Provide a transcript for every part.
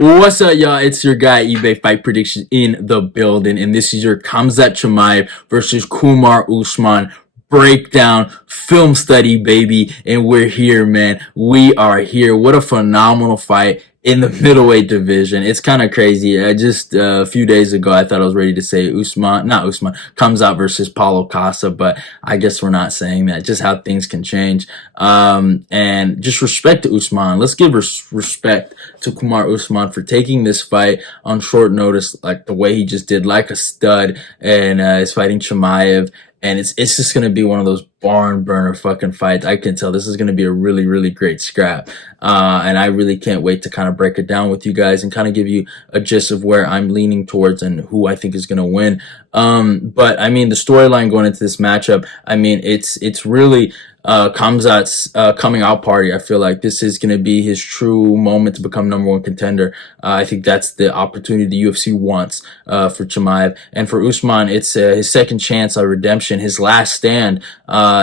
What's up, y'all? It's your guy, eBay Fight Prediction in the building, and this is your Khamzat Chimaev versus Kamaru Usman breakdown film study, baby. And we're here, man. We are here. What a phenomenal fight in the middleweight division. It's kind of crazy. Just a few days ago, I thought I was ready to say not Usman, Khamzat versus Paulo Costa, but I guess we're not saying that. Just how things can change. And just respect to Usman. Let's give respect to Kamaru Usman for taking this fight on short notice, like the way he just did, like a stud, and is fighting Chimaev. And it's just gonna be one of those barn burner fucking fights. I can tell this is gonna be a really, really great scrap. And I really can't wait to kind of break it down with you guys and kind of give you a gist of where I'm leaning towards and who I think is gonna win. But I mean, the storyline going into this matchup, I mean, it's really Khamzat's coming out party. I feel like this is going to be his true moment to become #1 contender. I think that's the opportunity the UFC wants for Chimaev. And for Usman, it's his second chance at redemption, his last stand.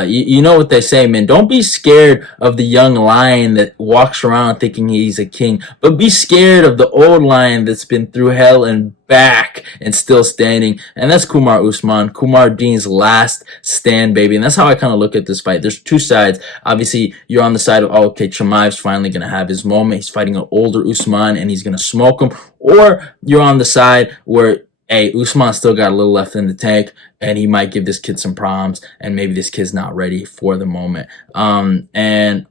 You know what they say, man. Don't be scared of the young lion that walks around thinking he's a king, but be scared of the old lion that's been through hell and back and still standing. And that's Kamaru Usman, Kumar Dean's last stand, baby. And that's how I kind of look at this fight. There's two sides. Obviously, you're on the side of, oh, okay, Chimaev's finally going to have his moment. He's fighting an older Usman and he's going to smoke him. Or you're on the side where, hey, Usman still got a little left in the tank, and he might give this kid some problems, and maybe this kid's not ready for the moment. And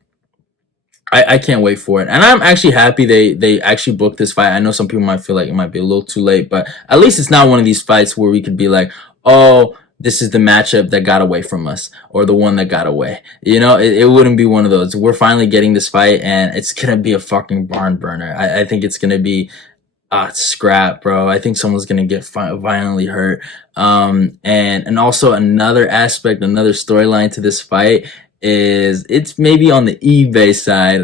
I can't wait for it. And I'm actually happy they actually booked this fight. I know some people might feel like it might be a little too late, but at least it's not one of these fights where we could be like, oh, this is the matchup that got away from us, or the one that got away. You know, it wouldn't be one of those. We're finally getting this fight, and it's going to be a fucking barn burner. I think it's going to be scrap, bro. I think someone's going to get violently hurt. And also another aspect, another storyline to this fight is it's maybe on the eBay side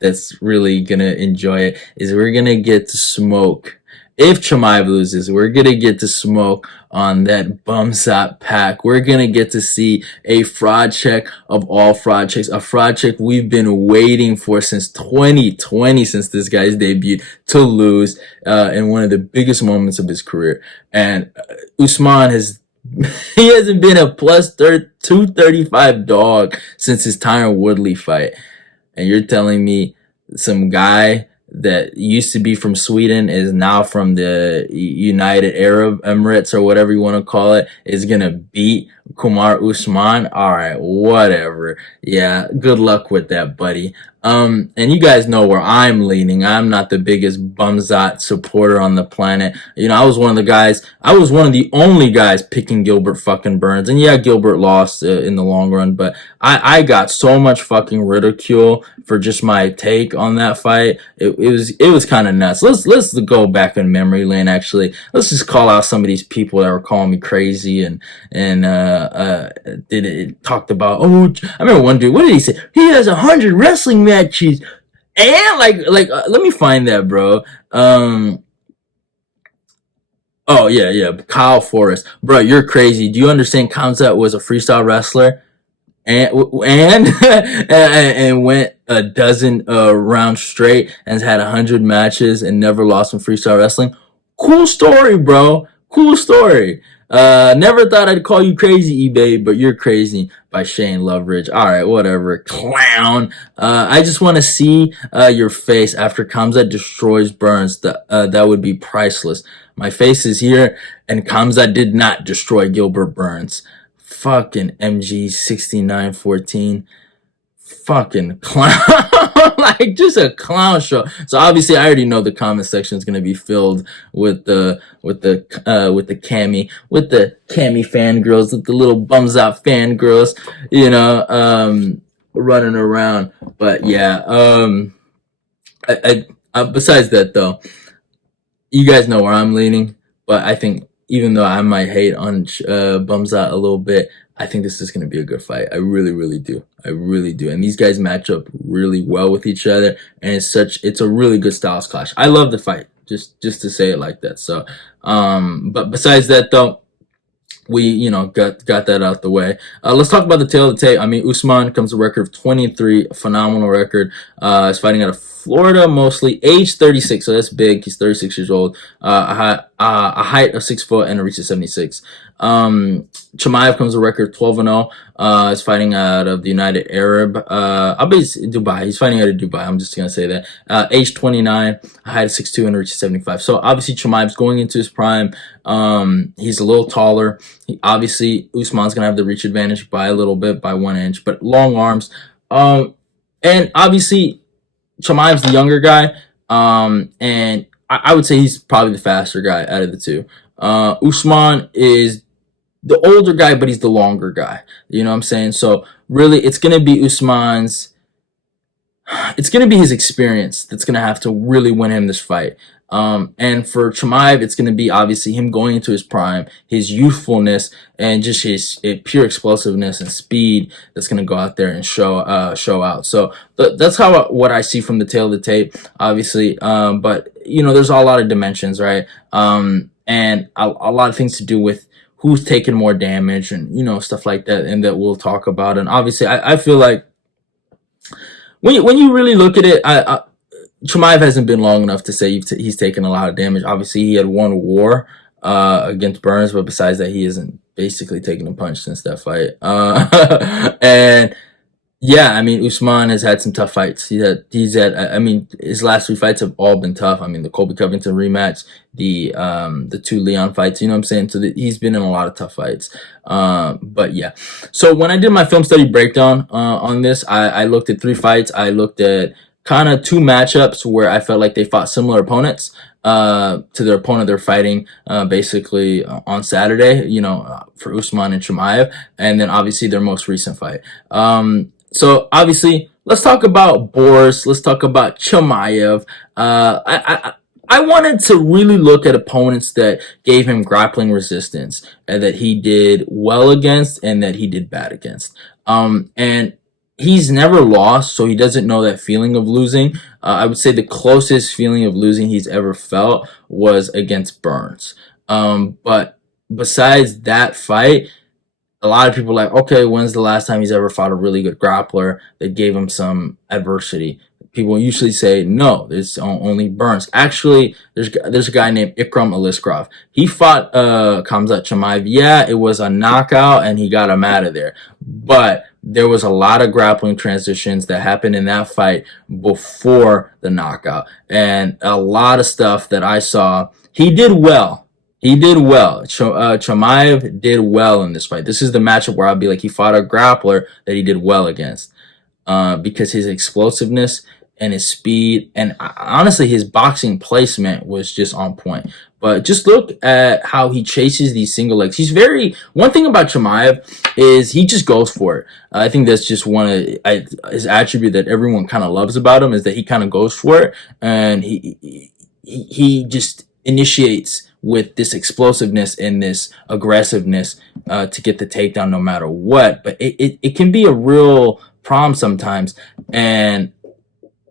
that's really gonna enjoy it, is we're gonna get to smoke. If Chimaev loses, we're gonna get to smoke on that bumsot pack. We're gonna get to see a fraud check of all fraud checks, a fraud check we've been waiting for since 2020, since this guy's debuted, to lose in one of the biggest moments of his career. And Usman has he hasn't been a plus 235 dog since his Tyron Woodley fight. And you're telling me some guy that used to be from Sweden is now from the United Arab Emirates, or whatever you want to call it, is going to beat Kamaru Usman? All right, whatever. Yeah, good luck with that, buddy. And you guys know where I'm leaning. I'm not the biggest bumzot supporter on the planet. You know, I was one of the only guys picking Gilbert fucking Burns. And yeah, Gilbert lost in the long run, but I got so much fucking ridicule for just my take on that fight. It was kind of nuts. Let's go back in memory lane, actually. Let's just call out some of these people that were calling me crazy and talked about, oh, I remember one dude, what did he say? He has 100 wrestling matches. And let me find that, bro. Oh yeah, Kyle Forrest, bro, you're crazy. Do you understand? Khamzat was a freestyle wrestler, and and went a dozen rounds straight and has had 100 matches and never lost in freestyle wrestling. Cool story, bro. Cool story. Never thought I'd call you crazy, eBay, but you're crazy, by Shane Loveridge. All right, whatever, clown. I just want to see your face after Khamzat destroys Burns. That would be priceless. My face is here, and Khamzat did not destroy Gilbert Burns. Fucking MG 6914. Fucking clown. Like, just a clown show. So obviously I already know the comment section is going to be filled with the Cammy fangirls, with the little bums out fangirls, you know, running around. But yeah, besides that though, you guys know where I'm leaning, but I think even though I might hate on Bumsat a little bit, I think this is going to be a good fight. I really, really do. I really do. And these guys match up really well with each other, and it's a really good styles clash. I love the fight, just to say it like that. So, but besides that though, we got that out the way. Let's talk about the tail of the tape. I mean, Usman comes to a record of 20-3, a phenomenal record. He's fighting out of Florida mostly, age 36, so that's big. He's 36 years old. A height of 6 foot and a reach of 76. Chimaev comes to a record 12-0. He's fighting out of the United Arab. I'll be Dubai. He's fighting out of Dubai. I'm just gonna say that. Age 29, a height of 6'2", and a reach of 75. So obviously Chimaev's going into his prime. He's a little taller. Obviously, Usman's gonna have the reach advantage by a little bit, by 1 inch, but long arms. And obviously, Chimaev's the younger guy. And I would say he's probably the faster guy out of the two. Usman is the older guy, but he's the longer guy. You know what I'm saying? So really, it's gonna be it's going to be his experience that's going to have to really win him this fight. And for Chimaev, it's going to be obviously him going into his prime, his youthfulness, and just his pure explosiveness and speed that's going to go out there and show out. So that's what I see from the tail of the tape, obviously. But there's a lot of dimensions, right? And a lot of things to do with who's taking more damage and stuff like that, and that we'll talk about. And obviously, I feel like when you really look at it, Chimaev hasn't been long enough to say he's taken a lot of damage. Obviously, he had one war against Burns, but besides that, he isn't basically taken a punch since that fight. And yeah, I mean, Usman has had some tough fights. I mean, his last 3 fights have all been tough. I mean, the Colby Covington rematch, the 2 Leon fights, you know what I'm saying? So he's been in a lot of tough fights. But yeah. So when I did my film study breakdown on this, I looked at 3 fights. I looked at kind of 2 matchups where I felt like they fought similar opponents to their opponent they're fighting basically on Saturday, for Usman and Chimaev, and then obviously their most recent fight. So obviously, let's talk about Boris. Let's talk about Chimaev. I wanted to really look at opponents that gave him grappling resistance and that he did well against and that he did bad against. And he's never lost, so he doesn't know that feeling of losing. I would say the closest feeling of losing he's ever felt was against Burns. But besides that fight, a lot of people are like, okay, when's the last time he's ever fought a really good grappler that gave him some adversity? People usually say, no, it's only Burns. Actually, there's a guy named Ikram Aliskerov. He fought Khamzat Chimaev. Yeah, it was a knockout, and he got him out of there. But there was a lot of grappling transitions that happened in that fight before the knockout. And a lot of stuff that I saw, he did well. He did well. Chimaev did well in this fight. This is the matchup where I'll be like, he fought a grappler that he did well against. Because his explosiveness and his speed and honestly his boxing placement was just on point. But just look at how he chases these single legs. One thing about Chimaev is he just goes for it. I think that's just one of his attribute that everyone kind of loves about him, is that he kind of goes for it, and he just initiates with this explosiveness and this aggressiveness to get the takedown no matter what. But it can be a real problem sometimes, and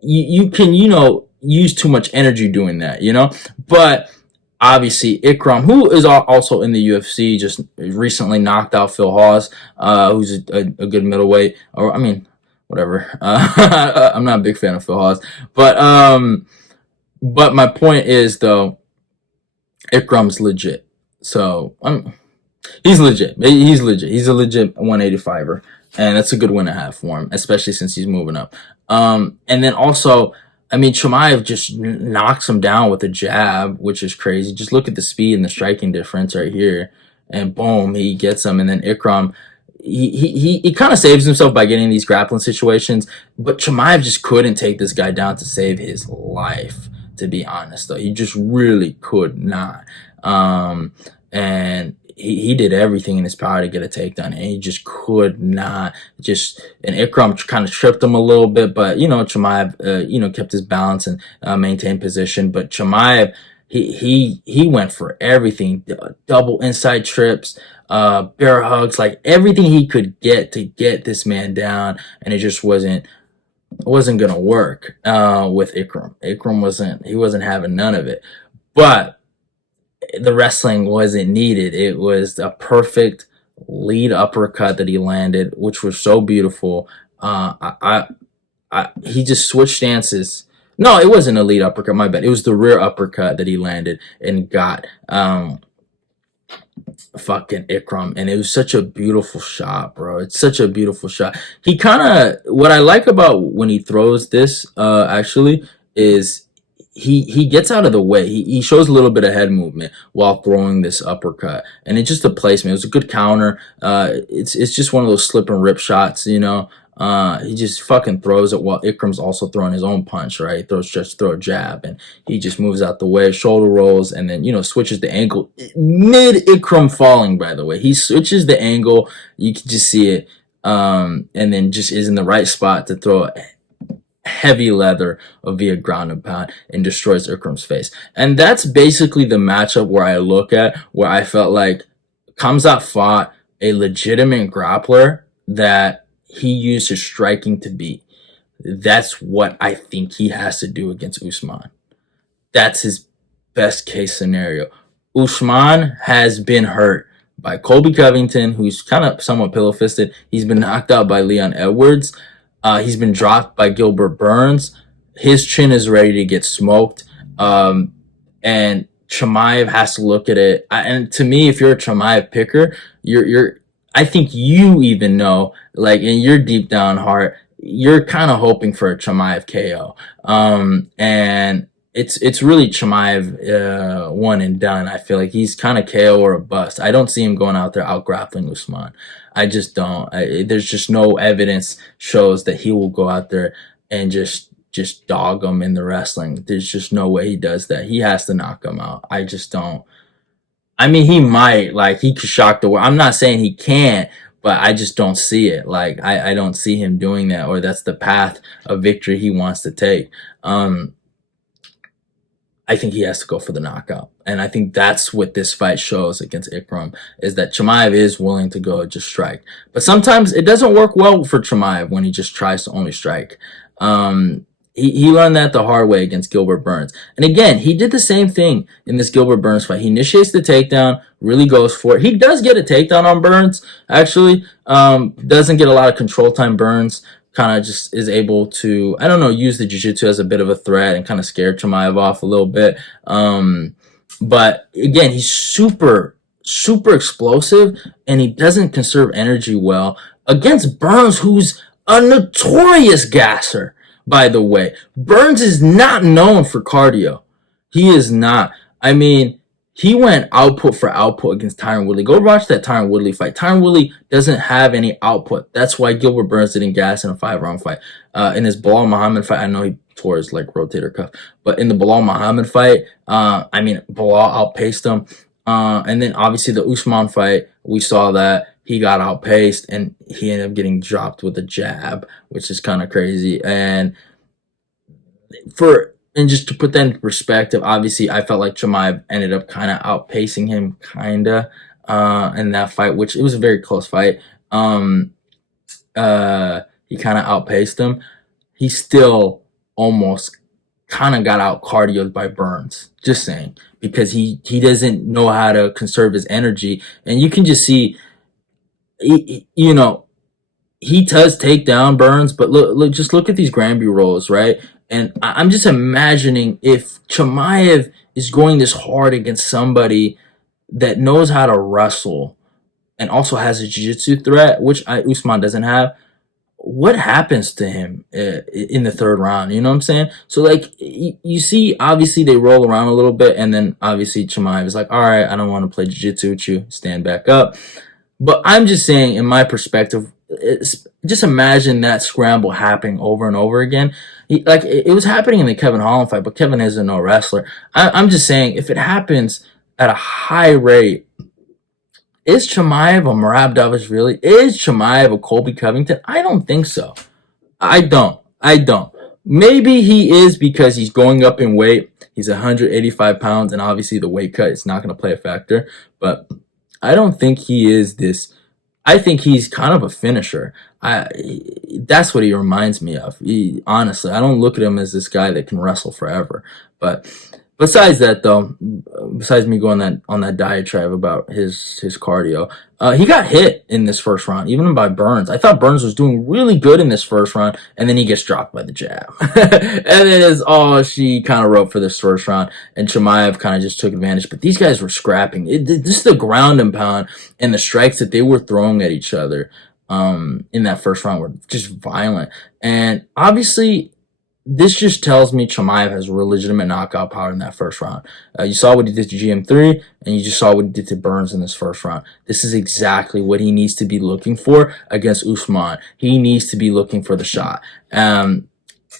you can use too much energy doing that, but obviously Ikram, who is also in the UFC, just recently knocked out Phil Hawes, who's a good middleweight, or I mean whatever. I'm not a big fan of Phil Hawes, but my point is though, Ikram's legit. So he's legit. He's a legit 185er. And that's a good win to have for him, especially since he's moving up. And then also, I mean, Chimaev just knocks him down with a jab, which is crazy. Just look at the speed and the striking difference right here. And boom, he gets him. And then Ikram, he kind of saves himself by getting these grappling situations. But Chimaev just couldn't take this guy down to save his life, to be honest, though. He just really could not. And he did everything in his power to get a takedown, and he just could not. And Ikram kind of tripped him a little bit, but Chimaev kept his balance and maintained position. But Chimaev, he went for everything, double inside trips, bear hugs, like everything he could get to get this man down, and it just wasn't gonna work with Ikram. Ikram wasn't having none of it. But the wrestling wasn't needed. It was a perfect lead uppercut that he landed, which was so beautiful. He just switched stances. No, it wasn't a lead uppercut. My bad. It was the rear uppercut that he landed and got fucking Ikram, and it was such a beautiful shot, bro. It's such a beautiful shot. He kind of what I like about when he throws this, actually, is he gets out of the way. He shows a little bit of head movement while throwing this uppercut, and it's just a placement. It was a good counter. It's just one of those slip and rip shots, you know. He just fucking throws it while Ikram's also throwing his own punch, right? He throws just throw a jab, and he just moves out the way, shoulder rolls, and then, you know, switches the angle mid Ikram falling. By the way, he switches the angle. You can just see it, and then just is in the right spot to throw a heavy leather via ground and pound and destroys Ikram's face. And that's basically the matchup where I look at where I felt like Khamzat fought a legitimate grappler that he used his striking to beat. That's what I think he has to do against Usman. That's his best case scenario. Usman has been hurt by Colby Covington, who's kind of somewhat pillow fisted. He's been knocked out by Leon Edwards. He's been dropped by Gilbert Burns. His chin is ready to get smoked. And Chimaev has to look at it. And to me, if you're a Chimaev picker, you're I think you even know, like in your deep down heart, you're kind of hoping for a Chimaev KO. And it's really Chimaev one and done. I feel like he's kind of KO or a bust. I don't see him going out there out grappling Usman. I just don't. There's just no evidence shows that he will go out there and just dog him in the wrestling. There's just no way he does that. He has to knock him out. I just don't. I mean, he might, like, he could shock the world. I'm not saying he can't, but I just don't see it. Like, I don't see him doing that, or that's the path of victory he wants to take. I think he has to go for the knockout. And I think that's what this fight shows against Ikram, is that Chimaev is willing to go just strike. But sometimes it doesn't work well for Chimaev when he just tries to only strike. He learned that the hard way against Gilbert Burns. And again, he did the same thing in this Gilbert Burns fight. He initiates the takedown, really goes for it. He does get a takedown on Burns, actually. Doesn't get a lot of control time. Burns kind of just is able to, I don't know, use the jiu-jitsu as a bit of a threat and kind of scare Chimaev off a little bit. But again, he's super explosive, and he doesn't conserve energy well against Burns, who's a notorious gasser. By the way, Burns is not known for cardio. He is not. I mean, he went output for output against Tyron Woodley. Go watch that Tyron Woodley fight. Tyron Woodley doesn't have any output. That's why Gilbert Burns didn't gas in a 5-round fight. In his Bilal Muhammad fight, I know he tore his like rotator cuff, but in the Bilal Muhammad fight, I mean, Bilal outpaced him. And then obviously the Usman fight, we saw that he got outpaced and he ended up getting dropped with a jab, which is kind of crazy. And just to put that in perspective, obviously I felt like Chimaev ended up kind of outpacing him, in that fight, which it was a very close fight. He kind of outpaced him. He still almost kind of got out cardioed by Burns. Just saying, because he doesn't know how to conserve his energy, and you can just see, you know, he does take down Burns, but just look at these Granby rolls, right? And I'm just imagining if Chimaev is going this hard against somebody that knows how to wrestle and also has a jiu-jitsu threat, which Usman doesn't have, what happens to him in the third round? You know what I'm saying? So, like, you see, obviously, they roll around a little bit, and then, obviously, Chimaev is like, all right, I don't want to play jiu-jitsu with you. Stand back up. But I'm just saying, in my perspective, just imagine that scramble happening over and over again. It was happening in the Kevin Holland fight, but Kevin isn't no wrestler. I'm just saying, if it happens at a high rate, is Chimaev a Merab Dvalishvili? Is Chimaev a Colby Covington? I don't think so. I don't. Maybe he is because he's going up in weight. He's 185 pounds, and obviously the weight cut is not going to play a factor. But I don't think he is this. I think he's kind of a finisher. That's what he reminds me of. Honestly, I don't look at him as this guy that can wrestle forever. But Besides that, though, besides me going that on that diatribe about his cardio, he got hit in this first round, even by Burns. I thought Burns was doing really good in this first round, and then he gets dropped by the jab, and it is all she kind of wrote for this first round. And Chimaev kind of just took advantage. But these guys were scrapping. Just the ground and pound and the strikes that they were throwing at each other in that first round were just violent. And obviously, this just tells me Chimaev has real legitimate knockout power in that first round. You saw what he did to GM3, and you just saw what he did to Burns in this first round. This is exactly what he needs to be looking for against Usman. He needs to be looking for the shot. And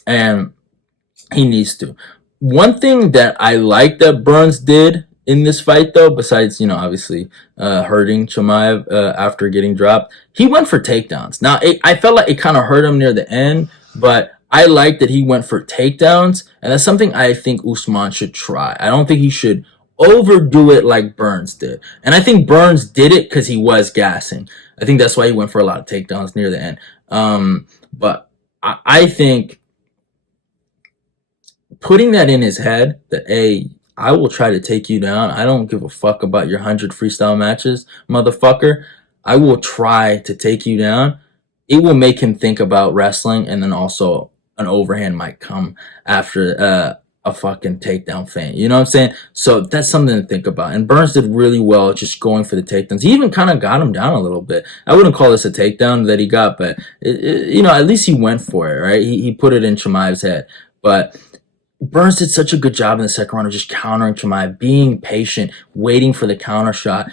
he needs to. One thing that I like that Burns did in this fight, though, besides, obviously hurting Chimaev after getting dropped, he went for takedowns. Now, I felt like it kind of hurt him near the end, but I like that he went for takedowns, and that's something I think Usman should try. I don't think he should overdo it like Burns did. And I think Burns did it because he was gassing. I think that's why he went for a lot of takedowns near the end. But I think putting that in his head that, hey, I will try to take you down. I don't give a fuck about your 100 freestyle matches, motherfucker. I will try to take you down. It will make him think about wrestling, and then also an overhand might come after a fucking takedown feint. You know what I'm saying? So that's something to think about. And Burns did really well just going for the takedowns. He even kind of got him down a little bit. I wouldn't call this a takedown that he got, but at least he went for it, right? He put it in Chimaev's head. But Burns did such a good job in the second round of just countering Chimaev, being patient, waiting for the counter shot,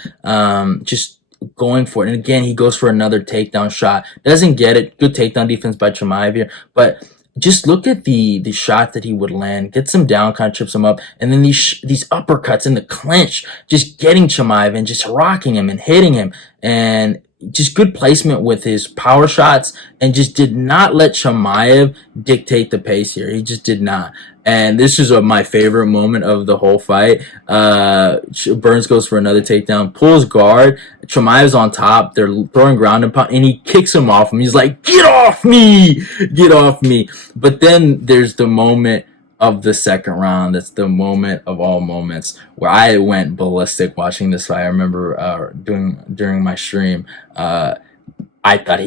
just going for it. And again, he goes for another takedown shot. Doesn't get it. Good takedown defense by Chimaev here. But just look at the shot that he would land. Gets him down, kind of trips him up. And then these uppercuts in the clinch, just getting Chimaev and just rocking him and hitting him. And just good placement with his power shots, and just did not let Chimaev dictate the pace here. He just did not. And this is my favorite moment of the whole fight. Burns goes for another takedown, pulls guard. Chimaev's on top. They're throwing ground and pound, and he kicks him off him. He's like, "Get off me! Get off me!" But then there's the moment of the second round. That's the moment of all moments where I went ballistic watching this fight. I remember during my stream, I thought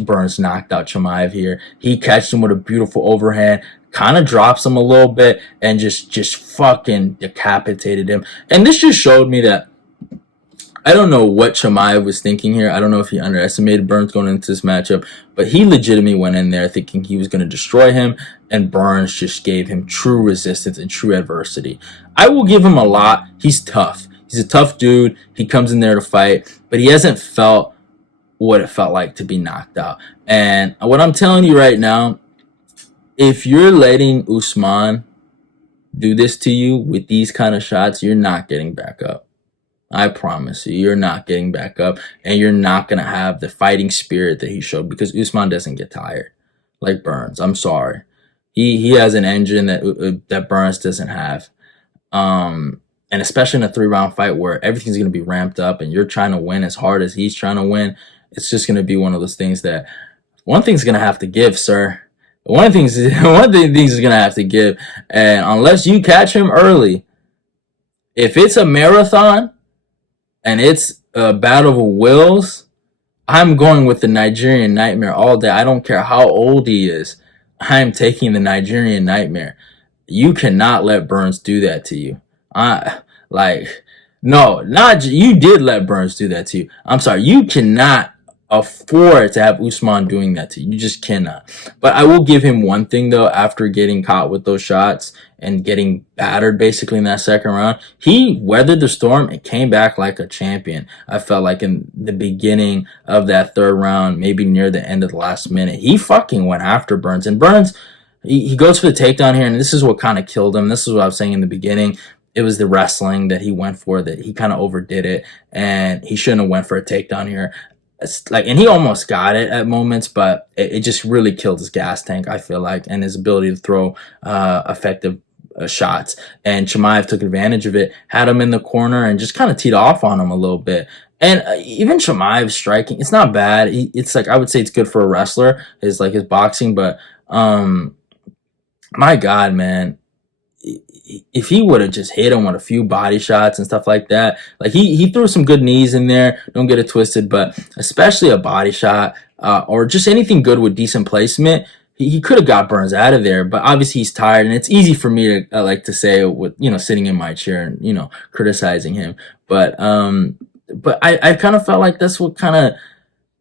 Burns knocked out Chimaev here. He catches him with a beautiful overhand, kind of drops him a little bit, and just fucking decapitated him. And this just showed me that I don't know what Chimaev was thinking here. I don't know if he underestimated Burns going into this matchup, but he legitimately went in there thinking he was going to destroy him, and Burns just gave him true resistance and true adversity. I will give him a lot. He's tough. He's a tough dude. He comes in there to fight, but he hasn't felt what it felt like to be knocked out. And what I'm telling you right now, if you're letting Usman do this to you with these kind of shots, you're not getting back up. I promise you, you're not getting back up, and you're not going to have the fighting spirit that he showed, because Usman doesn't get tired like Burns. I'm sorry. He has an engine that Burns doesn't have. And especially in a 3-round fight where everything's going to be ramped up and you're trying to win as hard as he's trying to win, it's just going to be one of those things that one thing's going to have to give, sir. One thing is going to have to give. And unless you catch him early, if it's a marathon and it's a battle of wills, I'm going with the Nigerian Nightmare all day. I don't care how old he is. I'm taking the Nigerian Nightmare. You cannot let Burns do that to you. You did let Burns do that to you. I'm sorry. You cannot afford to have Usman doing that to you. You just cannot. But I will give him one thing, though. After getting caught with those shots and getting battered basically in that second round, he weathered the storm and came back like a champion. I felt like in the beginning of that third round, maybe near the end of the last minute, he fucking went after Burns. And Burns, he goes for the takedown here, and this is what kind of killed him. This is what I was saying in the beginning. It was the wrestling that he went for, that he kind of overdid it, and he shouldn't have went for a takedown here. And he almost got it at moments, but it just really killed his gas tank, I feel like, and his ability to throw effective shots. And Chimaev took advantage of it, had him in the corner, and just kind of teed off on him a little bit. And even Chimaev's striking, it's not bad. It's like, I would say it's good for a wrestler, his boxing, but my God, man. if he would have just hit him with a few body shots and stuff like that, like he threw some good knees in there. Don't get it twisted, but especially a body shot or just anything good with decent placement, he could have got Burns out of there. But obviously he's tired, and it's easy for me to like to say with sitting in my chair and criticizing him. But I kind of felt like that's what kind of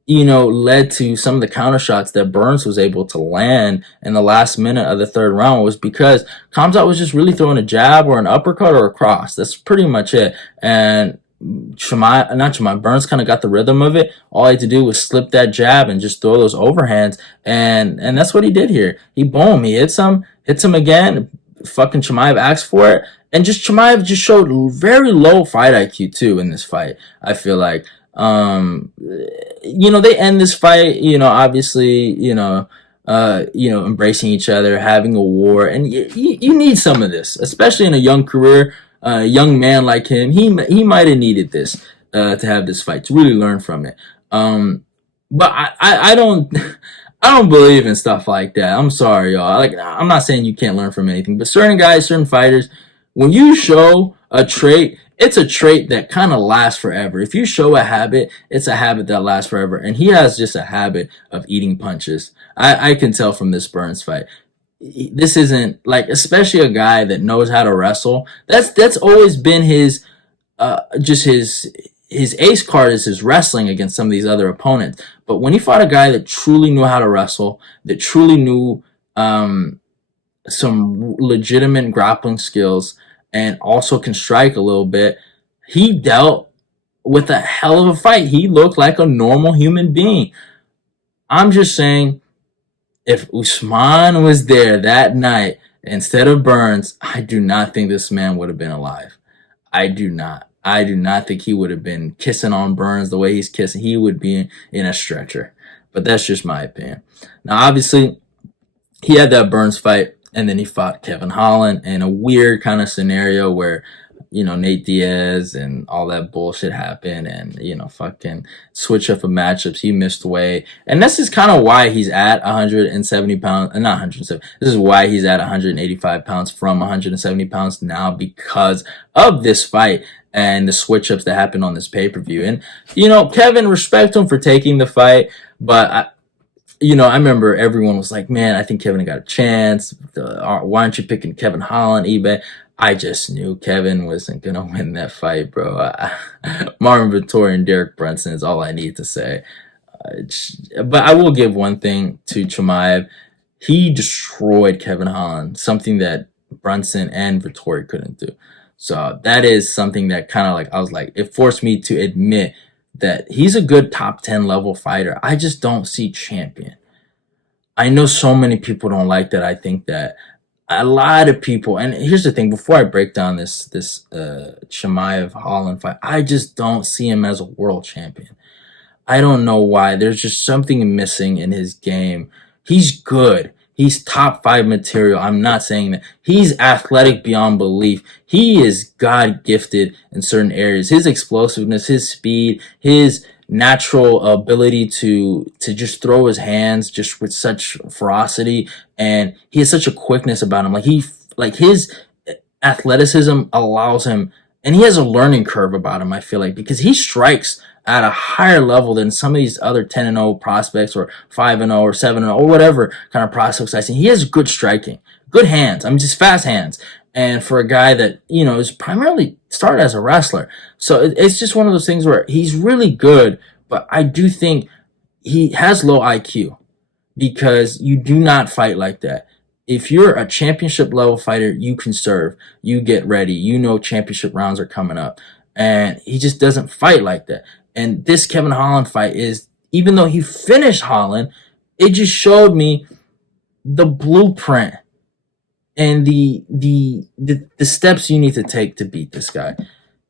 led to some of the counter shots that Burns was able to land in the last minute of the third round, was because Khamzat was just really throwing a jab or an uppercut or a cross. That's pretty much it. And Burns kind of got the rhythm of it. All he had to do was slip that jab and just throw those overhands, and that's what he did here. He hits him again. Fucking Chimaev asked for it, and Chimaev just showed very low fight IQ too in this fight. I feel like they end this fight, obviously, embracing each other, having a war, and you need some of this, especially in a young career. A young man like him, he might have needed this to have this fight, to really learn from it. But I don't I don't believe in stuff like that. I'm sorry, y'all. Like, I'm not saying you can't learn from anything, but certain guys, certain fighters, when you show a trait, it's a trait that kind of lasts forever. If you show a habit, it's a habit that lasts forever. And he has just a habit of eating punches. I can tell from this Burns fight. This isn't like, especially a guy that knows how to wrestle. That's always been his just his ace card is his wrestling against some of these other opponents. But when he fought a guy that truly knew how to wrestle, that truly knew some legitimate grappling skills, and also can strike a little bit, he dealt with a hell of a fight. He looked like a normal human being. I'm just saying, if Usman was there that night instead of Burns, I do not think this man would have been alive. I do not. I do not think he would have been kissing on Burns the way he's kissing. He would be in a stretcher. But that's just my opinion. Now, obviously, he had that Burns fight, and then he fought Kevin Holland in a weird kind of scenario where, Nate Diaz and all that bullshit happened, and, fucking switch up of matchups. He missed weight. And this is kind of why he's at 170 pounds, not 170. This is why he's at 185 pounds from 170 pounds now, because of this fight and the switch ups that happened on this pay-per-view. And, Kevin, respect him for taking the fight, but I remember everyone was like, man, I think Kevin got a chance. Why aren't you picking Kevin Holland, eBay? I just knew Kevin wasn't going to win that fight, bro. Marvin Vettori and Derek Brunson is all I need to say. But I will give one thing to Chimaev. He destroyed Kevin Holland, something that Brunson and Vettori couldn't do. So that is something that kind of I was like, it forced me to admit that he's a good top 10 level fighter. I just don't see champion. I know so many people don't like that. I think that a lot of people, and here's the thing, before I break down this Chimaev Holland fight, I just don't see him as a world champion. I don't know why. There's just something missing in his game. He's good. He's top 5 material. I'm not saying that. He's athletic beyond belief. He is God gifted in certain areas. His explosiveness, his speed, his natural ability to just throw his hands just with such ferocity, and he has such a quickness about him. Like his athleticism allows him, and he has a learning curve about him, I feel like, because he strikes at a higher level than some of these other 10-0 prospects, or 5-0 or 7-0 or whatever kind of prospects I see. He has good striking, good hands. I mean, just fast hands. And for a guy that, is primarily started as a wrestler. So it's just one of those things where he's really good, but I do think he has low IQ, because you do not fight like that. If you're a championship level fighter, you can serve, you get ready, championship rounds are coming up, and he just doesn't fight like that. And this Kevin Holland fight is, even though he finished Holland, it just showed me the blueprint and the steps you need to take to beat this guy.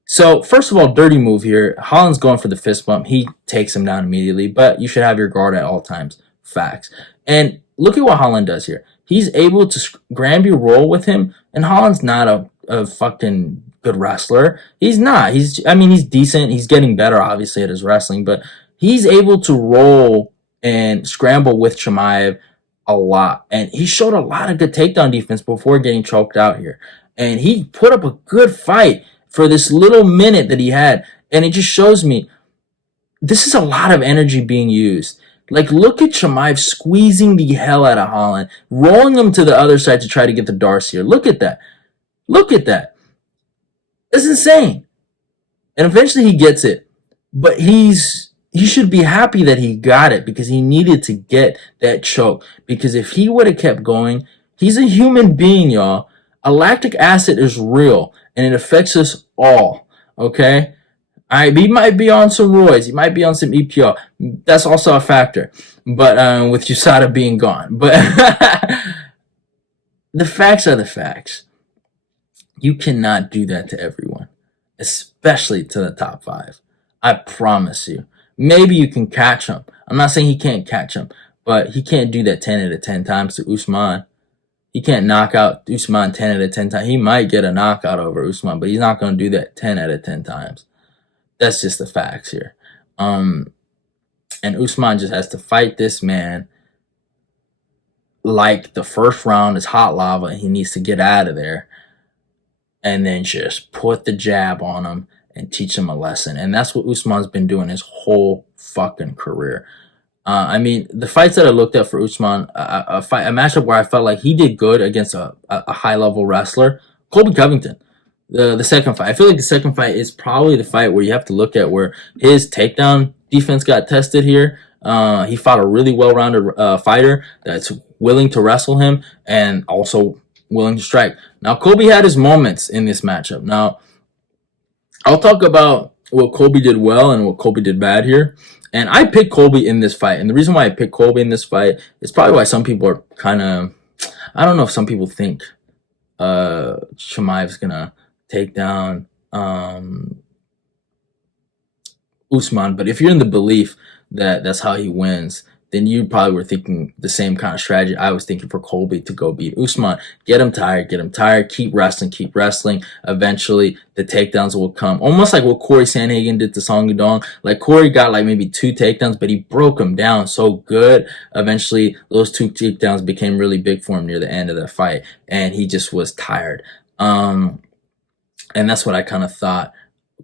So, first of all, dirty move here. Holland's going for the fist bump. He takes him down immediately, but you should have your guard at all times. Facts. And look at what Holland does here. He's able to Granby roll with him, and Holland's not a fucking good wrestler. He's not. He's decent. He's getting better, obviously, at his wrestling, but he's able to roll and scramble with Chimaev a lot. And he showed a lot of good takedown defense before getting choked out here. and he put up a good fight for this little minute that he had, and it just shows me this is a lot of energy being used. Like, look at Chimaev squeezing the hell out of Holland, rolling him to the other side to try to get the Darcier. Look at that. Look at that. It's insane. And eventually he gets it. But he should be happy that he got it because he needed to get that choke. Because if he would have kept going, he's a human being, y'all. A lactic acid is real and it affects us all. Okay? Alright, he might be on some roids, he might be on some EPO. That's also a factor. But with USADA being gone. But the facts are the facts. You cannot do that to everyone, especially to the top 5. I promise you. Maybe you can catch him. I'm not saying he can't catch him, but he can't do that 10 out of 10 times to Usman. He can't knock out Usman 10 out of 10 times. He might get a knockout over Usman, but he's not going to do that 10 out of 10 times. That's just the facts here. And Usman just has to fight this man like the first round is hot lava and he needs to get out of there. And then just put the jab on him and teach him a lesson. And that's what Usman's been doing his whole fucking career. I mean, the fights that I looked at for Usman, a matchup where I felt like he did good against a high-level wrestler, Colby Covington. The second fight. I feel like the second fight is probably the fight where you have to look at where his takedown defense got tested here. He fought a really well-rounded fighter that's willing to wrestle him and also willing to strike. Now, Colby had his moments in this matchup. Now, I'll talk about what Colby did well and what Colby did bad here. And I picked Colby in this fight. And the reason why I picked Colby in this fight is probably why some people are kind of... I don't know if some people think Chimaev's going to take down Usman, but if you're in the belief that that's how he wins, then you probably were thinking the same kind of strategy I was thinking for Colby to go beat Usman. Get him tired, keep wrestling. Eventually, the takedowns will come. Almost like what Corey Sandhagen did to Song Yudong. Like, Corey got like maybe 2 takedowns, but he broke him down so good. Eventually, those 2 takedowns became really big for him near the end of the fight, and he just was tired. And that's what I kind of thought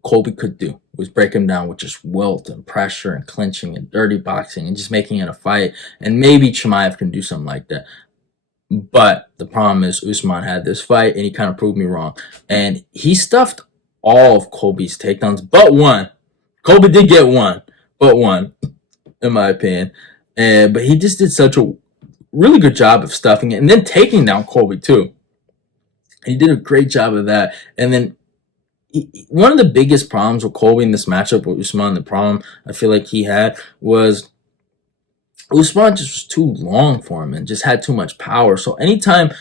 Colby could do, was break him down with just wilt and pressure and clinching and dirty boxing and just making it a fight. And maybe Chimaev can do something like that. But the problem is Usman had this fight and he kind of proved me wrong. And he stuffed all of Colby's takedowns but one. Colby did get one, but one, in my opinion. But he just did such a really good job of stuffing it and then taking down Colby too. He did a great job of that. And then one of the biggest problems with Colby in this matchup with Usman, the problem I feel like he had was Usman just was too long for him and just had too much power. So anytime,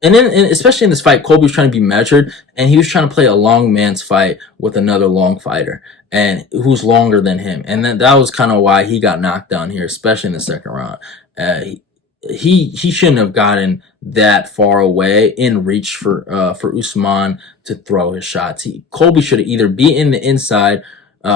and especially in this fight, Colby was trying to be measured and he was trying to play a long man's fight with another long fighter and who's longer than him. And that was kind of why he got knocked down here, especially in the second round. He shouldn't have gotten that far away in reach for Usman to throw his shots. Colby should have either be in the inside,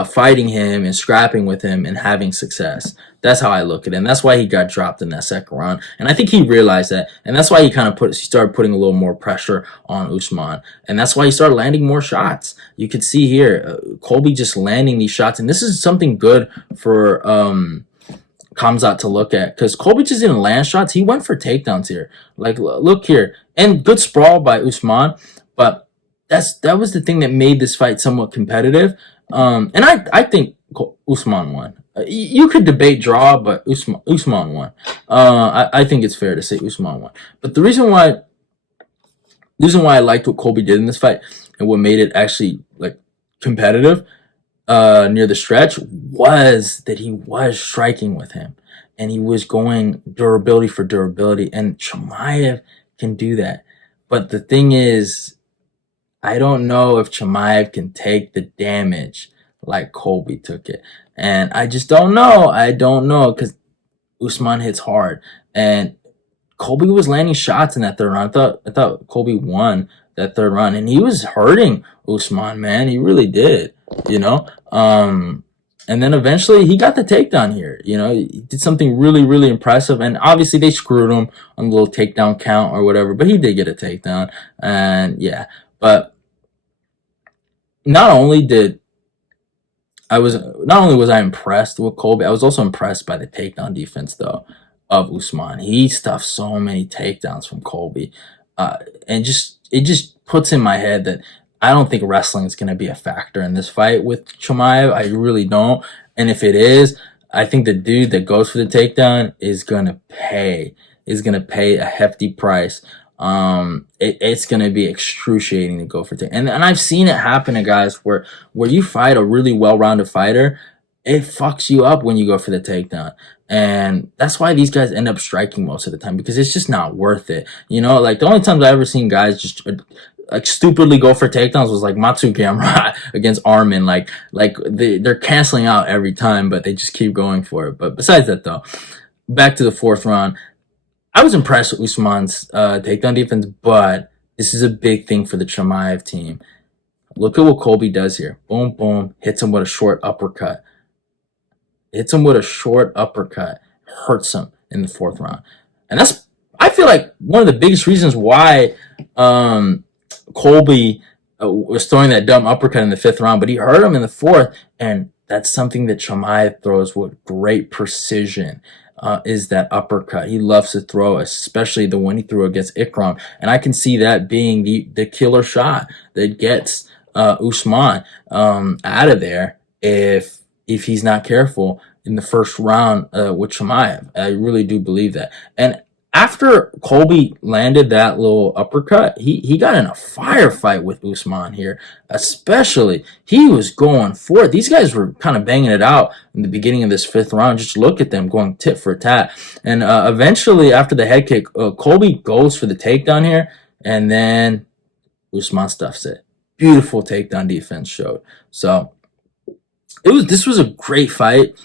fighting him and scrapping with him and having success. That's how I look at it. And that's why he got dropped in that second round. And I think he realized that. And that's why he started putting a little more pressure on Usman. And that's why he started landing more shots. You could see here, Colby just landing these shots. And this is something good for Khamzat to look at, because Colby just didn't land shots. He went for takedowns here. Like, look here, and good sprawl by Usman, but that was the thing that made this fight somewhat competitive. And I think Usman won. You could debate draw, but Usman won. I think it's fair to say Usman won. But the reason why I liked what Colby did in this fight and what made it actually like competitive near the stretch was that he was striking with him and he was going durability for durability, and Chimaev can do that. But the thing is, I don't know if Chimaev can take the damage like Colby took it. And I just don't know. I don't know, because Usman hits hard and Colby was landing shots in that third round. I thought Colby won that third round and he was hurting Usman, man. He really did. You know, And then eventually he got the takedown here. You know, he did something really, really impressive. And obviously they screwed him on the little takedown count or whatever, but he did get a takedown. And yeah, but not only did not only was I impressed with Colby, I was also impressed by the takedown defense though of Usman. He stuffed so many takedowns from Colby, uh, and it just puts in my head that I don't think wrestling is going to be a factor in this fight with Chimaev. I really don't. And if it is, I think the dude that goes for the takedown is gonna pay a hefty price. It's gonna be excruciating to go for takedown, and I've seen it happen to guys where you fight a really well-rounded fighter, it fucks you up when you go for the takedown. And that's why these guys end up striking most of the time, because it's just not worth it. You know, like the only times I ever seen guys just like stupidly go for takedowns was like Matsu Gamrot against Armin. They're canceling out every time, but they just keep going for it. But besides that though, back to the fourth round. I was impressed with Usman's takedown defense, but this is a big thing for the Chimaev team. Look at what Colby does here. Boom, boom. Hits him with a short uppercut. Hurts him in the fourth round. And that's, I feel like, one of the biggest reasons why Colby was throwing that dumb uppercut in the fifth round, but he hurt him in the fourth. And that's something that Chimaev throws with great precision. Is that uppercut. He loves to throw, especially the one he threw against Ikram. And I can see that being the killer shot that gets Usman out of there if he's not careful in the first round with Chimaev. I really do believe that. And after Colby landed that little uppercut, he got in a firefight with Usman here. Especially, he was going for it. These guys were kind of banging it out in the beginning of this fifth round. Just look at them going tit for tat. And eventually, after the head kick, Colby goes for the takedown here, and then Usman stuffs it. Beautiful takedown defense showed. So this was a great fight.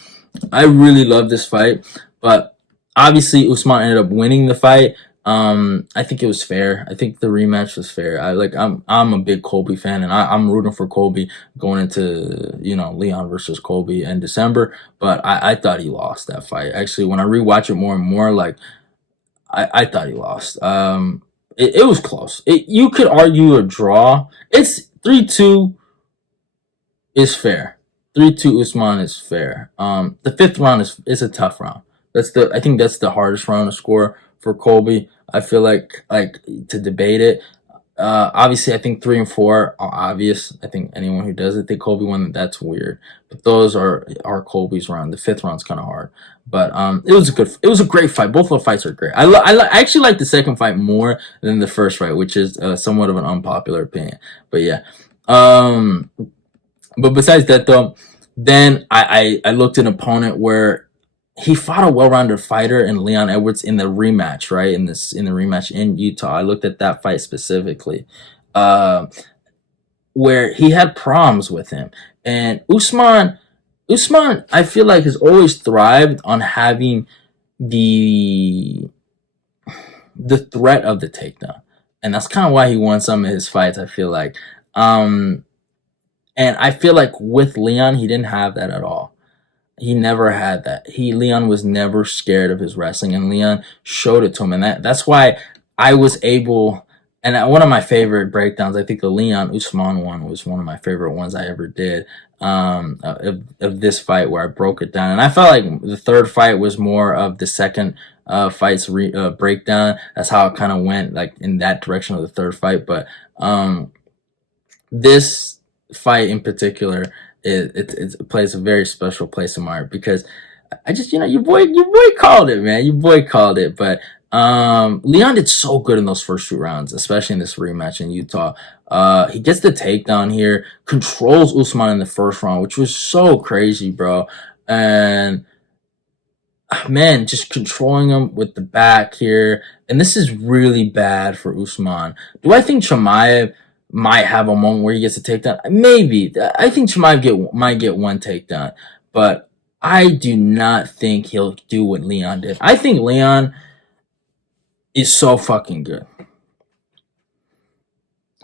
I really love this fight, but obviously Usman ended up winning the fight. I think it was fair. I think the rematch was fair. I'm a big Colby fan, and I'm rooting for Colby going into Leon versus Colby in December. But I thought he lost that fight. Actually, when I rewatch it more and more, like I thought he lost. It was close. You could argue a draw. It's 3-2 is fair. 3-2 Usman is fair. The fifth round is a tough round. I think that's the hardest round to score for Colby. I feel like to debate it. Obviously, I think 3 and 4 are obvious. I think anyone who doesn't think Colby won, that's weird. But those are Colby's round. The fifth round's kind of hard. But it was a great fight. Both of the fights are great. I actually like the second fight more than the first fight, which is somewhat of an unpopular opinion. But yeah. But besides that though, then I looked at an opponent where he fought a well-rounded fighter in Leon Edwards in the rematch, right? In the rematch in Utah. I looked at that fight specifically, where he had problems with him. And Usman, I feel like has always thrived on having the threat of the takedown. And that's kind of why he won some of his fights, I feel like. And I feel like with Leon, he didn't have that at all. He never had that. Leon was never scared of his wrestling, and Leon showed it to him. And that's why I was able. And one of my favorite breakdowns, I think the Leon Usman one was one of my favorite ones I ever did of this fight, where I broke it down. And I felt like the third fight was more of the second fight's breakdown. That's how it kind of went, like in that direction of the third fight. But this fight in particular, it plays a very special place in my heart, because I just, your boy called it, man. Your boy called it. But Leon did so good in those first 2 rounds, especially in this rematch in Utah. He gets the takedown here, controls Usman in the first round, which was so crazy, bro. And man, just controlling him with the back here. And this is really bad for Usman. Do I think Chimaev might have a moment where he gets a takedown? Maybe. I think Chimaev might get one takedown. But I do not think he'll do what Leon did. I think Leon is so fucking good.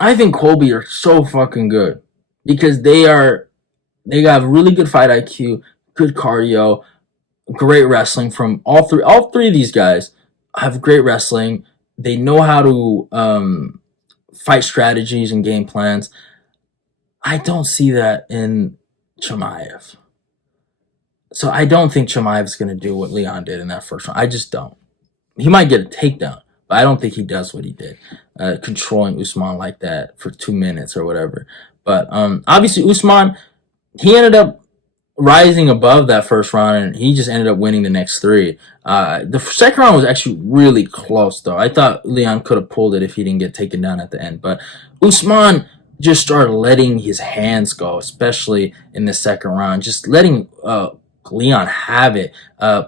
I think Colby are so fucking good, because they are They got really good fight IQ, good cardio, great wrestling from all three. All three of these guys have great wrestling. They know how to fight strategies and game plans. I don't see that in Chimaev. So I don't think Chimaev's going to do what Leon did in that first round. I just don't. He might get a takedown, but I don't think he does what he did, controlling Usman like that for 2 minutes or whatever. But obviously Usman, he ended up rising above that first round, and he just ended up winning the next three. The second round was actually really close, though. I thought Leon could have pulled it if he didn't get taken down at the end. But Usman just started letting his hands go, especially in the second round, just letting Leon have it,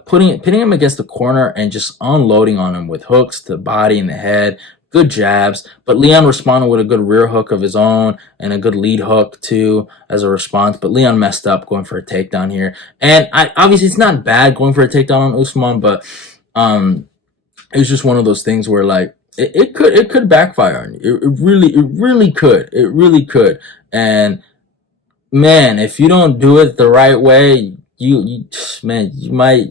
pitting him against the corner and just unloading on him with hooks to the body and the head. Good jabs, but Leon responded with a good rear hook of his own and a good lead hook too as a response. But Leon messed up going for a takedown here, and obviously it's not bad going for a takedown on Usman, but it was just one of those things where like it could backfire on you. It really could. And man, if you don't do it the right way, you man, you might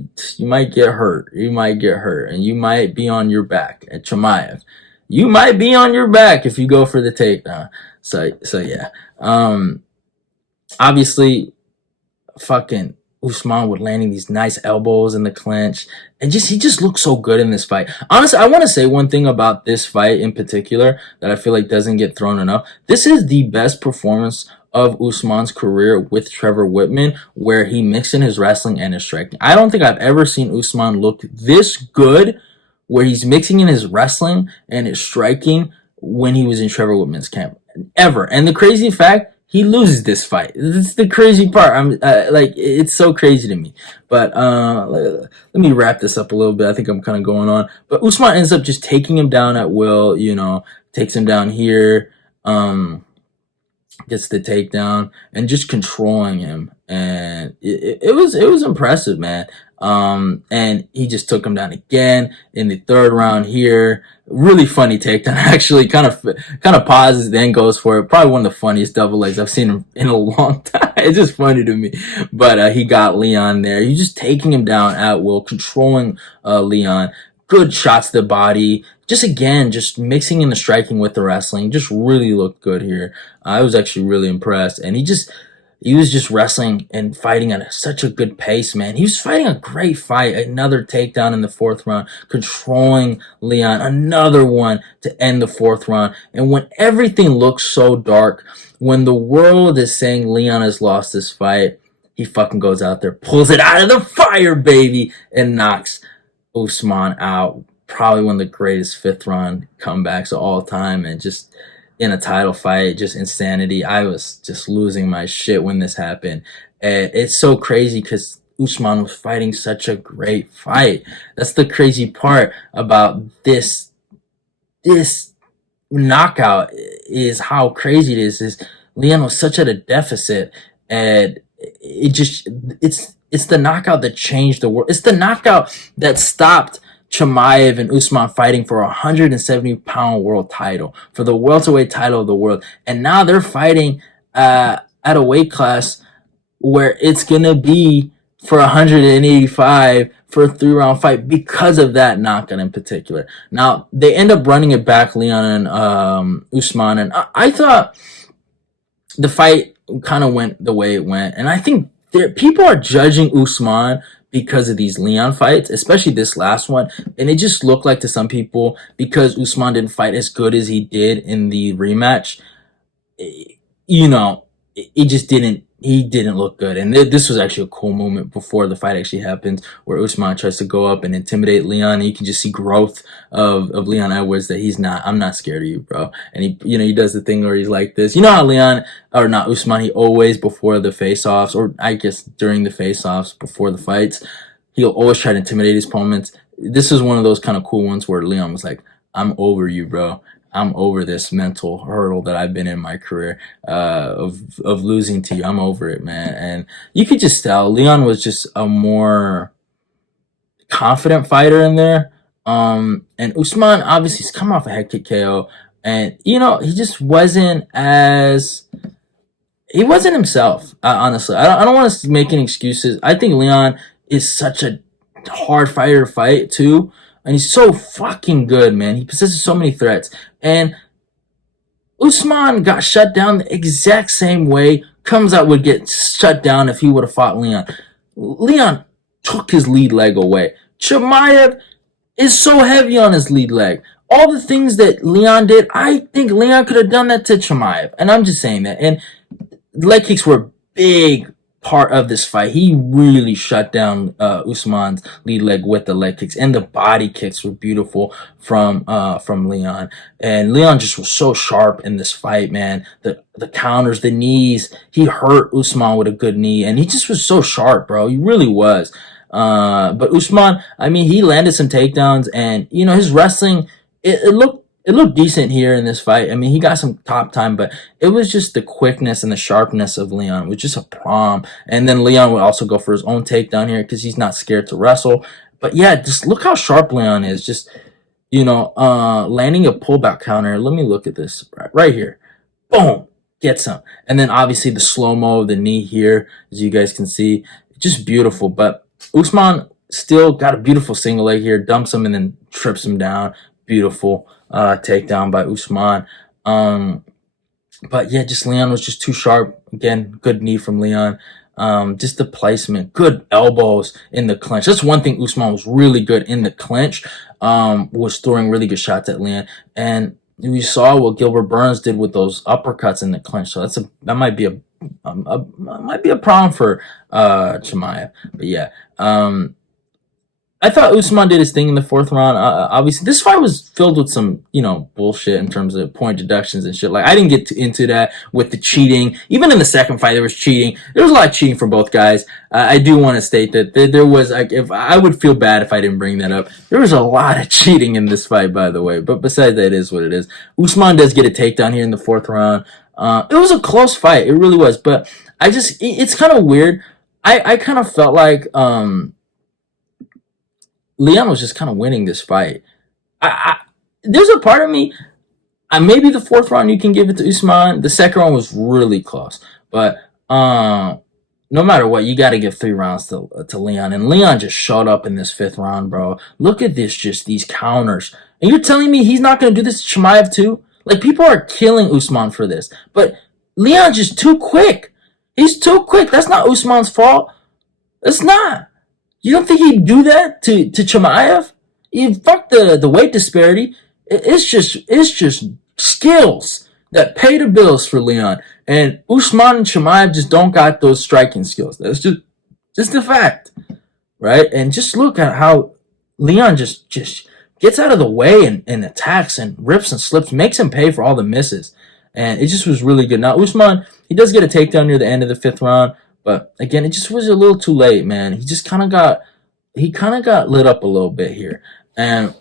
get hurt. You might get hurt, and you might be on your back at Chimaev. You might be on your back if you go for the takedown. So yeah. Obviously, fucking Usman with landing these nice elbows in the clinch, and he just looks so good in this fight. Honestly, I want to say one thing about this fight in particular that I feel like doesn't get thrown enough. This is the best performance of Usman's career with Trevor Whitman, where he mixed in his wrestling and his striking. I don't think I've ever seen Usman look this good, where he's mixing in his wrestling and his striking when he was in Trevor Whitman's camp, ever. And the crazy fact, he loses this fight. It's the crazy part. I'm like, it's so crazy to me. But let me wrap this up a little bit. I think I'm kind of going on. But Usman ends up just taking him down at will. You know, takes him down here, gets the takedown, and just controlling him. And it was impressive, man. And he just took him down again in the third round here. Really funny takedown, actually. Kind of pauses, then goes for it. Probably one of the funniest double legs I've seen him in a long time. It's just funny to me. But he got Leon there. He's just taking him down at will, controlling Leon. Good shots to the body. Just again, just mixing in the striking with the wrestling. Just really looked good here. I was actually really impressed. And he was just wrestling and fighting at such a good pace, man. He was fighting a great fight. Another takedown in the fourth round, controlling Leon. Another one to end the fourth round. And when everything looks so dark, when the world is saying Leon has lost this fight, he fucking goes out there, pulls it out of the fire, baby, and knocks Usman out. Probably one of the greatest fifth round comebacks of all time, and just in a title fight, just insanity. I was just losing my shit when this happened. And it's so crazy because Usman was fighting such a great fight. That's the crazy part about this knockout, is how crazy it is Leon was such at a deficit, and it's the knockout that changed the world. It's the knockout that stopped Chimaev and Usman fighting for a 170-pound world title, for the welterweight title of the world. And now they're fighting at a weight class where it's going to be for 185 for a 3-round fight because of that knockout in particular. Now, they end up running it back, Leon and Usman. And I thought the fight kind of went the way it went. And I think people are judging Usman because of these Leon fights, especially this last one. And it just looked like to some people, because Usman didn't fight as good as he did in the rematch, you know, it just he didn't look good. And this was actually a cool moment before the fight actually happens, where Usman tries to go up and intimidate Leon, and you can just see growth of Leon Edwards, that I'm not scared of you, bro. And he does the thing where he's like this. You know how Usman, he always, before the face-offs, or I guess during the face-offs, before the fights, he'll always try to intimidate his opponents. This is one of those kind of cool ones where Leon was like, I'm over you, bro. I'm over this mental hurdle that I've been in my career of losing to you. I'm over it, man. And you could just tell Leon was just a more confident fighter in there. And Usman, obviously, he's come off a head kick KO, and he just wasn't as he wasn't himself. Honestly, I don't want to make any excuses. I think Leon is such a hard fighter to fight too, and he's so fucking good, man. He possesses so many threats, and Usman got shut down the exact same way Khamzat would get shut down if he would have fought Leon. Leon took his lead leg away. Chimaev is so heavy on his lead leg. All the things that Leon did, I think Leon could have done that to Chimaev. And I'm just saying that. And leg kicks were a big part of this fight. He really shut down Usman's lead leg with the leg kicks, and the body kicks were beautiful from Leon. And Leon just was so sharp in this fight, man. The counters, the knees. He hurt Usman with a good knee, and he just was so sharp, bro. He really was. But Usman, I mean, he landed some takedowns, and you know his wrestling. It looked decent here in this fight. I mean, he got some top time, but it was just the quickness and the sharpness of Leon. It was just a problem. And then Leon would also go for his own takedown here because he's not scared to wrestle. But yeah, just look how sharp Leon is. Just, landing a pullback counter. Let me look at this right here. Boom. Gets him. And then obviously the slow-mo of the knee here, as you guys can see. Just beautiful. But Usman still got a beautiful single leg here. Dumps him and then trips him down. Beautiful takedown by Usman. But yeah, just Leon was just too sharp. Again, good knee from Leon. Just the placement, good elbows in the clinch. That's one thing Usman was really good in the clinch. Was throwing really good shots at Leon, and we saw what Gilbert Burns did with those uppercuts in the clinch. So that might be a problem for Chimaev. But yeah. I thought Usman did his thing in the fourth round. Obviously, this fight was filled with some, bullshit in terms of point deductions and shit. Like, I didn't get into that with the cheating. Even in the second fight, there was cheating. There was a lot of cheating from both guys. I do want to state that there was, like, if I would feel bad if I didn't bring that up. There was a lot of cheating in this fight, by the way. But besides that, it is what it is. Usman does get a takedown here in the fourth round. It was a close fight. It really was. But it's kind of weird. I kind of felt like, Leon was just kind of winning this fight. There's a part of me, maybe the fourth round you can give it to Usman. The second round was really close. But no matter what, you got to give 3 rounds to Leon. And Leon just showed up in this fifth round, bro. Look at this, just these counters. And you're telling me he's not going to do this to Chimaev too? Like, people are killing Usman for this. But Leon's just too quick. He's too quick. That's not Usman's fault. It's not. You don't think he'd do that to Chimaev? Fuck the weight disparity. It's just skills that pay the bills for Leon. And Usman and Chimaev just don't got those striking skills. That's just a fact, right? And just look at how Leon just gets out of the way and attacks and rips and slips, makes him pay for all the misses. And it just was really good. Now, Usman, he does get a takedown near the end of the fifth round. But again, it just was a little too late, man. He just kind of got lit up a little bit here. And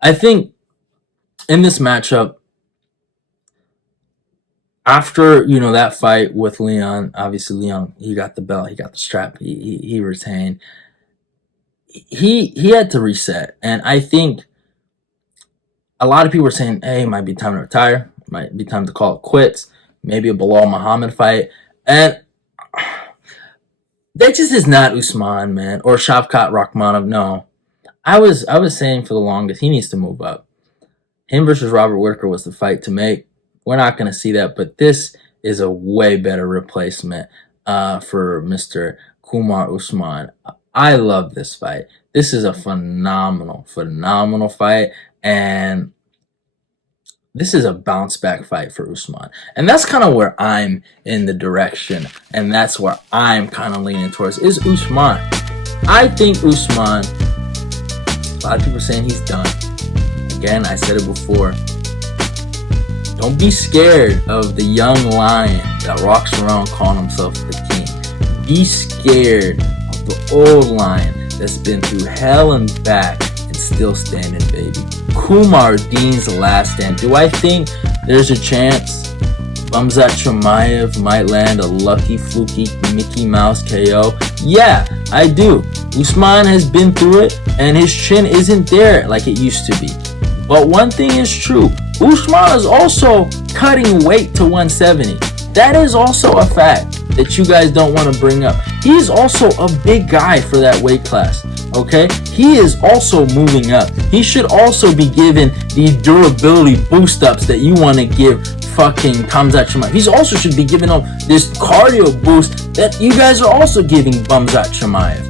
I think in this matchup, after, that fight with Leon, obviously Leon, he got the belt, he got the strap, he retained. He had to reset. And I think a lot of people were saying, hey, it might be time to retire. It might be time to call it quits. Maybe a Bilal Muhammad fight. And that just is not Usman, man, or Shavkat Rakhmonov. No, I was saying for the longest he needs to move up. Him versus Robert Whitaker was the fight to make. We're not going to see that, but this is a way better replacement for Mr. Kamaru Usman. I love this fight. This is a phenomenal fight, and this is a bounce back fight for Usman. And that's kind of where I'm in the direction. And that's where I'm kind of leaning towards is Usman. I think Usman, a lot of people are saying he's done. Again, I said it before. Don't be scared of the young lion that walks around calling himself the king. Be scared of the old lion that's been through hell and back and still standing, baby. Kumar Dean's last stand. Do I think there's a chance Khamzat Chimaev might land a lucky, fluky Mickey Mouse KO? Yeah, I do. Usman has been through it, and his chin isn't there like it used to be. But one thing is true. Usman is also cutting weight to 170. That is also a fact that you guys don't want to bring up. He's also a big guy for that weight class. Okay, he is also moving up. He should also be given the durability boost ups that you want to give fucking Khamzat Chimaev. He also should be giving him this cardio boost that you guys are also giving Khamzat Chimaev.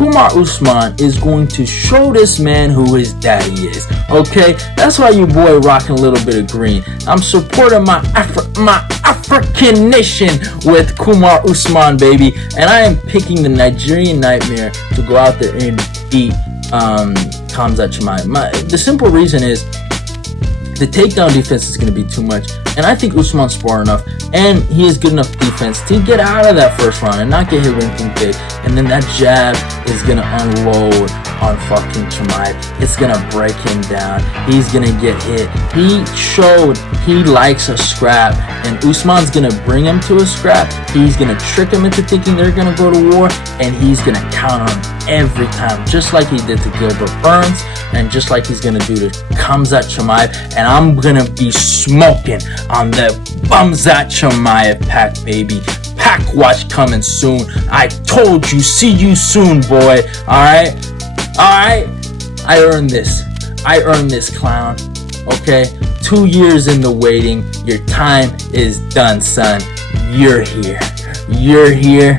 Kamaru Usman is going to show this man who his daddy is. Okay, that's why you boy rocking a little bit of green. I'm supporting my African nation with Kamaru Usman, baby, and I am picking the Nigerian Nightmare to go out there and beat Khamzat Chimaev. The simple reason is the takedown defense is going to be too much, and I think Usman's smart enough, and he has good enough defense to get out of that first round and not get hit with anything big. And then that jab is going to unload on fucking Chimaev. It's going to break him down. He's going to get hit. He showed he likes a scrap, and Usman's going to bring him to a scrap. He's going to trick him into thinking they're going to go to war, and he's going to counter him every time, just like he did to Gilbert Burns, and just like he's going to do to Khamzat Chimaev. And I'm going to be smoking on the Khamzat Chimaev pack, baby. Pack watch coming soon. I told you. See you soon, boy. Alright? Alright? I earned this. I earned this, clown. Okay? 2 years in the waiting. Your time is done, son. You're here. You're here.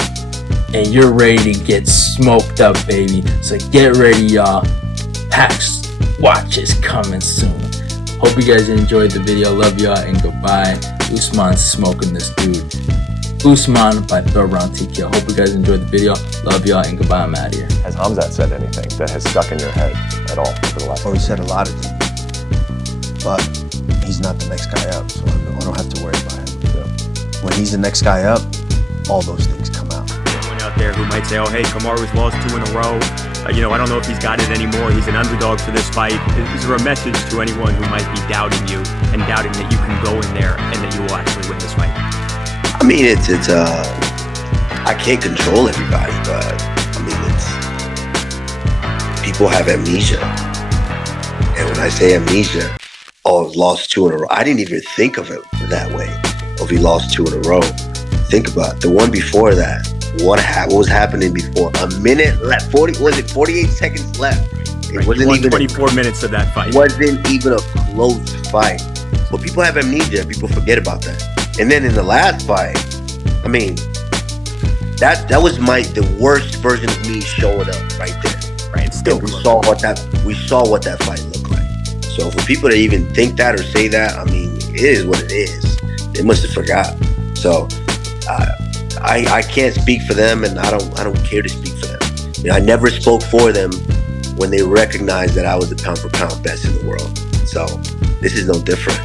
And you're ready to get smoked up, baby. So get ready, y'all. Pack's watch is coming soon. Hope you guys enjoyed the video. Love y'all and goodbye. Usman's smoking this dude. Usman by third round TKO. Hope you guys enjoyed the video. Love y'all and goodbye. I'm out of here. Has Khamzat said anything that has stuck in your head at all over the last? Oh, he said a lot of things, but he's not the next guy up, so I don't have to worry about him. Yeah. When he's the next guy up, all those things come out. Anyone out there who might say, "Oh, hey, Kamaru's lost 2 in a row. I don't know if he's got it anymore. He's an underdog for this fight." Is there a message to anyone who might be doubting you and doubting that you can go in there and that you will actually win this fight? I mean, it's I can't control everybody, but I mean, it's people have amnesia, and when I say amnesia, oh, I've lost 2 in a row. I didn't even think of it that way. If he lost 2 in a row, think about it. The one before that. What was happening before? A minute left. 48 seconds left. It wasn't even 24 minutes of that fight. Wasn't even a close fight. But people have amnesia. People forget about that. And then in the last fight, I mean, that was the worst version of me showing up right there. Right. Still, we saw what that fight looked like. So for people to even think that or say that, I mean, it is what it is. They must have forgot. So I can't speak for them, and I don't care to speak for them. I never spoke for them when they recognized that I was the pound for pound best in the world. So this is no different.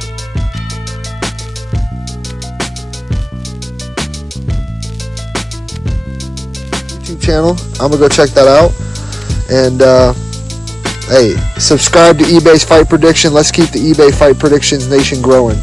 YouTube channel. I'm gonna go check that out. And hey, subscribe to eBay's Fight Prediction. Let's keep the eBay Fight Predictions Nation growing.